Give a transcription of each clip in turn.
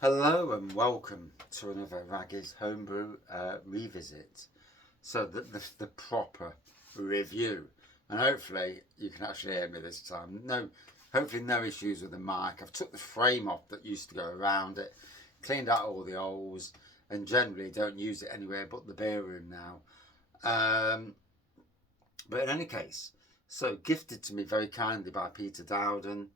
Hello and welcome to another Wraggys homebrew revisit. So the proper review, and hopefully you can actually hear me this time. Hopefully no issues with the mic. I've took the frame off that used to go around it, cleaned out all the holes, and generally don't use it anywhere but the beer room now. But in any case, so gifted to me very kindly by Peter Dowden.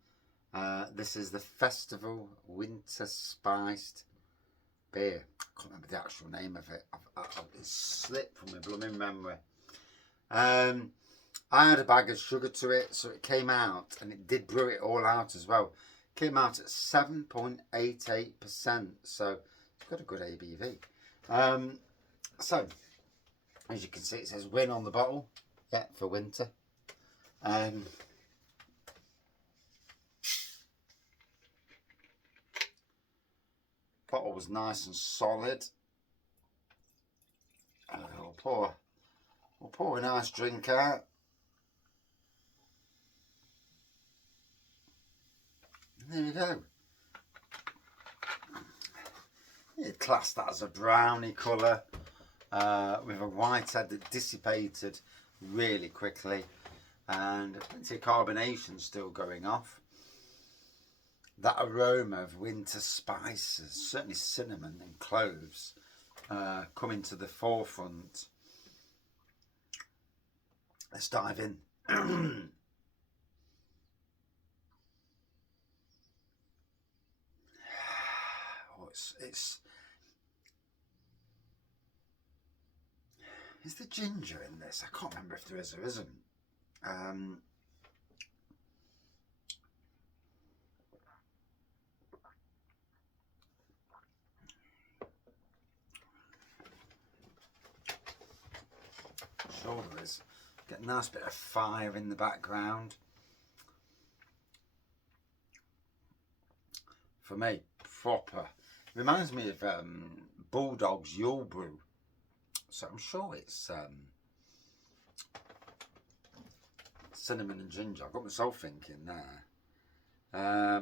This is the Festival Winter Spiced Beer. I can't remember the actual name of it. It slipped from my blooming memory. I had a bag of sugar to it, so it came out, and it did brew it all out as well. It came out at 7.88%, so it's got a good ABV. So, as you can see, it says win on the bottle, yeah, for winter. Bottle was nice and solid. We'll pour a nice drink out. And there you go. You'd class that as a brownie colour with a white head that dissipated really quickly, and plenty of carbonation still going off. That aroma of winter spices, certainly cinnamon and cloves, coming to the forefront. Let's dive in. Oh, is the ginger in this? I can't remember if there is or isn't. Sure there is. Get a nice bit of fire in the background. For me, proper. Reminds me of Bulldog's Yule Brew. So I'm sure it's cinnamon and ginger. I've got myself thinking there. There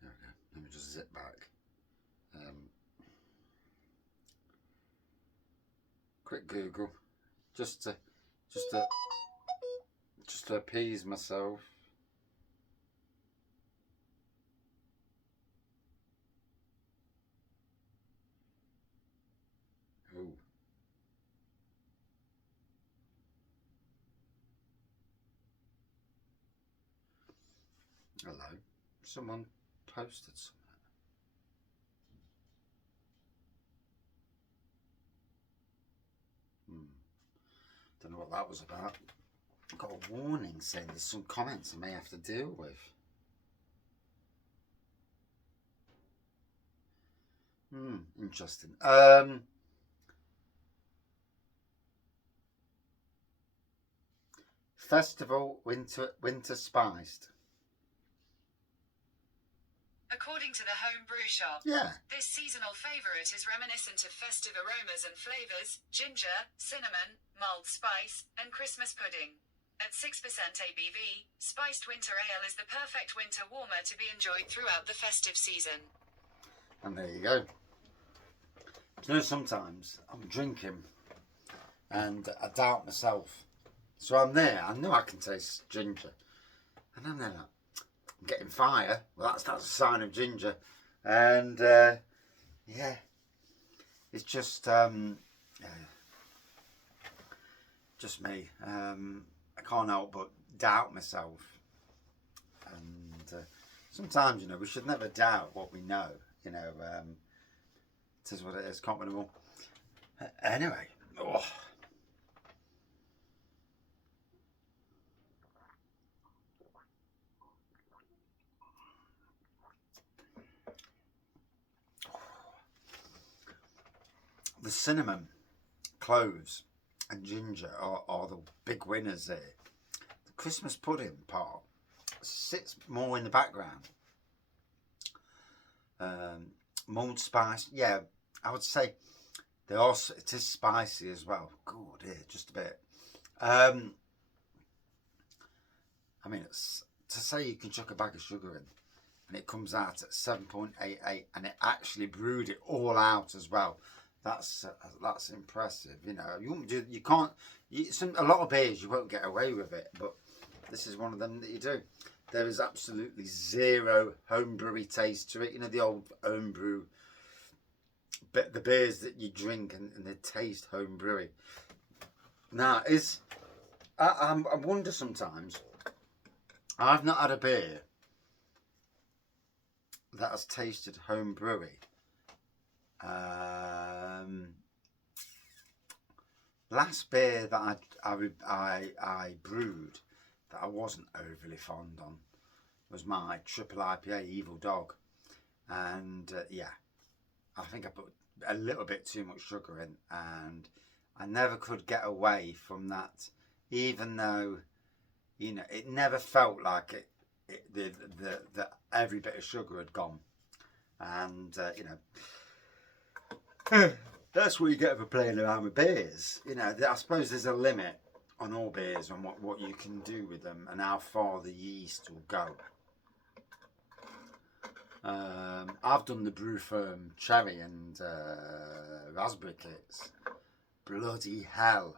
we go. Let me just zip back. Quick Google, just to appease myself. Ooh. Hello. Someone posted something. Don't know what that was about. Got a warning saying there's some comments I may have to deal with. Interesting. Festival winter spiced. According to the homebrew shop, this seasonal favourite is reminiscent of festive aromas and flavours, ginger, cinnamon, mulled spice, and Christmas pudding. At 6% ABV, spiced winter ale is the perfect winter warmer to be enjoyed throughout the festive season. And there you go. You know, sometimes I'm drinking and I doubt myself. So I'm there, I know I can taste ginger. And I'm there like, I'm getting fire. Well, that's a sign of ginger. And yeah, it's just me. I can't help but doubt myself. And sometimes, you know, we should never doubt what we know. You know, it is what it is. Can't win them all. Anyway, oh. The cinnamon, cloves and ginger are the big winners there. The Christmas pudding part sits more in the background. Mulled spice, yeah, I would say it is spicy as well. Good, yeah, just a bit. I mean, it's, to say you can chuck a bag of sugar in and it comes out at 7.88, and it actually brewed it all out as well. That's impressive. You know, you can't. A lot of beers you won't get away with it, but this is one of them that you do. There is absolutely zero homebrewy taste to it. You know, the old homebrew, the beers that you drink and they taste homebrewy. Now, I wonder sometimes. I've not had a beer that has tasted homebrewy. Last beer that I brewed that I wasn't overly fond on was my triple IPA Evil Dog, and yeah, I think I put a little bit too much sugar in, and I never could get away from that, even though, you know, it never felt like the every bit of sugar had gone, and you know. That's what you get for playing around with beers. You know, I suppose there's a limit on all beers on what you can do with them and how far the yeast will go. I've done the Brew Firm cherry and raspberry kits. Bloody hell,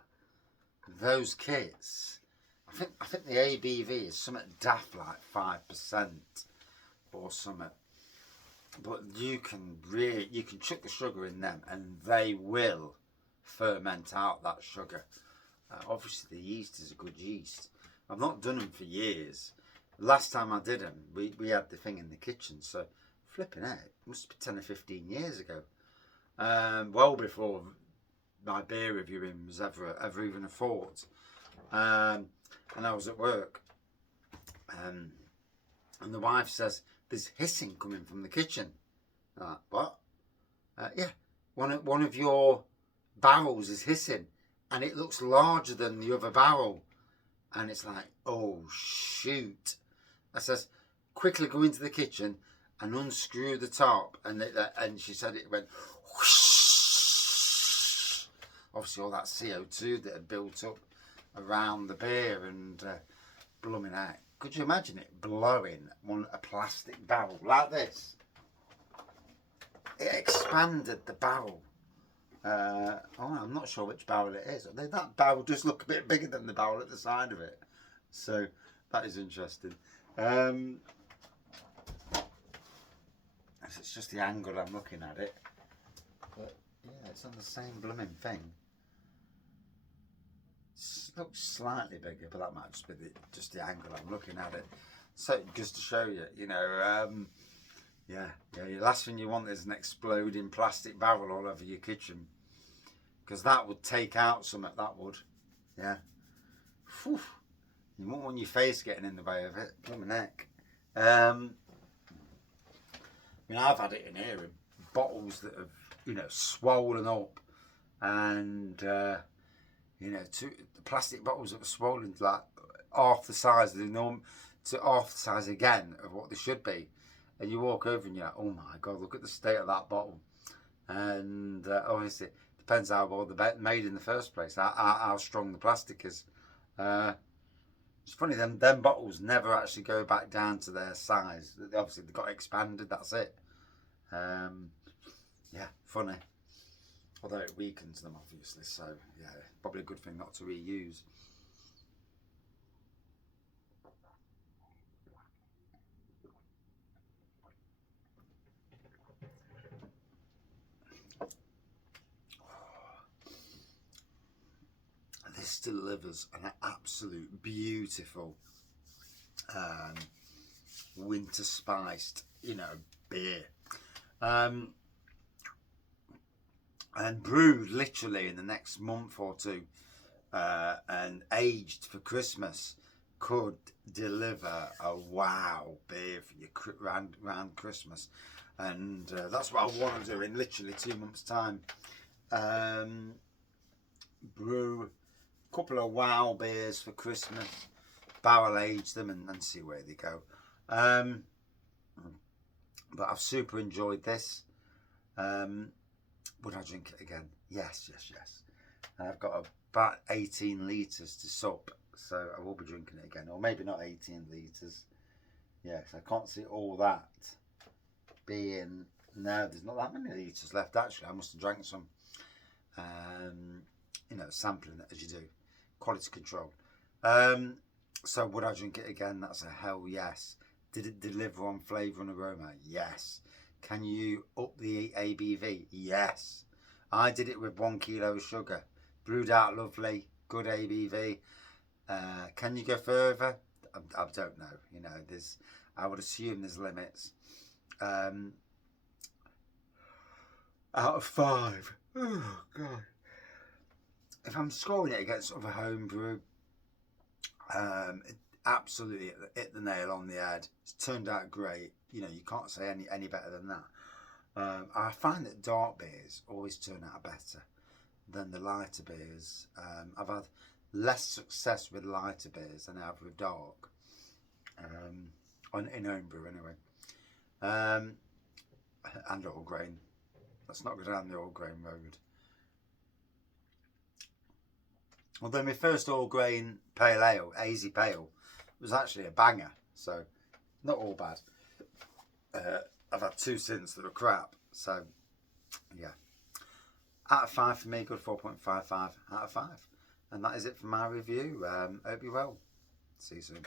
those kits. I think the ABV is something daft like 5% or something. But you can chuck the sugar in them and they will ferment out that sugar. Obviously the yeast is a good yeast. I've not done them for years. Last time I did them, we had the thing in the kitchen, so flipping out, it must be 10 or 15 years ago. Well before my beer reviewing was ever even a thought. And I was at work, and the wife says, "There's hissing coming from the kitchen." Like, what? Yeah, one of your barrels is hissing, and it looks larger than the other barrel. And it's like, oh shoot! I says, quickly go into the kitchen and unscrew the top, and she said it went whoosh. Obviously, all that CO2 that had built up around the beer and blooming out. Could you imagine it blowing a plastic barrel like this? It expanded the barrel. I'm not sure which barrel it is. That barrel does look a bit bigger than the barrel at the side of it. So that is interesting. It's just the angle I'm looking at it. But yeah, it's on the same blooming thing. Looks slightly bigger, but that might just be just the angle I'm looking at it. So just to show you, you know, yeah, the last thing you want is an exploding plastic barrel all over your kitchen, because that would take out something. That would, yeah. Whew. You won't want your face getting in the way of it. Blooming heck. I mean, I've had it in here in bottles that have, you know, swollen up, and you know, the plastic bottles that were swollen to like half the size of the norm, to half the size again of what they should be. And you walk over and you're like, oh my God, look at the state of that bottle. And obviously, it depends how well they're made in the first place, how strong the plastic is. It's funny, them bottles never actually go back down to their size. Obviously, they got expanded, that's it. Yeah, funny. Although it weakens them, obviously, so yeah, probably a good thing not to reuse. This delivers an absolute beautiful winter spiced, you know, beer. And brewed literally in the next month or two, and aged for Christmas, could deliver a wow beer for you round Christmas. And that's what I want to do in literally 2 months' time. Brew a couple of wow beers for Christmas, barrel age them, and see where they go. But I've super enjoyed this. Would I drink it again? Yes. And I've got about 18 litres to sup, so I will be drinking it again. Or maybe not 18 litres, Yeah, because I can't see all that being... No, there's not that many litres left, actually. I must have drank some. You know, sampling it as you do. Quality control. So would I drink it again? That's a hell yes. Did it deliver on flavour and aroma? Yes. Can you up the ABV? Yes. I did it with 1 kilo of sugar. Brewed out lovely. Good ABV. Can you go further? I don't know. You know, I would assume there's limits. Out of 5. Oh, God. If I'm scoring it against sort of a homebrew, it absolutely hit the nail on the head. It's turned out great. You know, you can't say any better than that. I find that dark beers always turn out better than the lighter beers. I've had less success with lighter beers than I have with dark. In homebrew anyway. And all grain. Let's not go down the all grain road. Although my first all grain pale ale, hazy pale, was actually a banger. So not all bad. I've had 2 since that were crap. So yeah. Out of 5 for me, good 4.55 out of 5. And that is it for my review. Hope you're well. See you soon.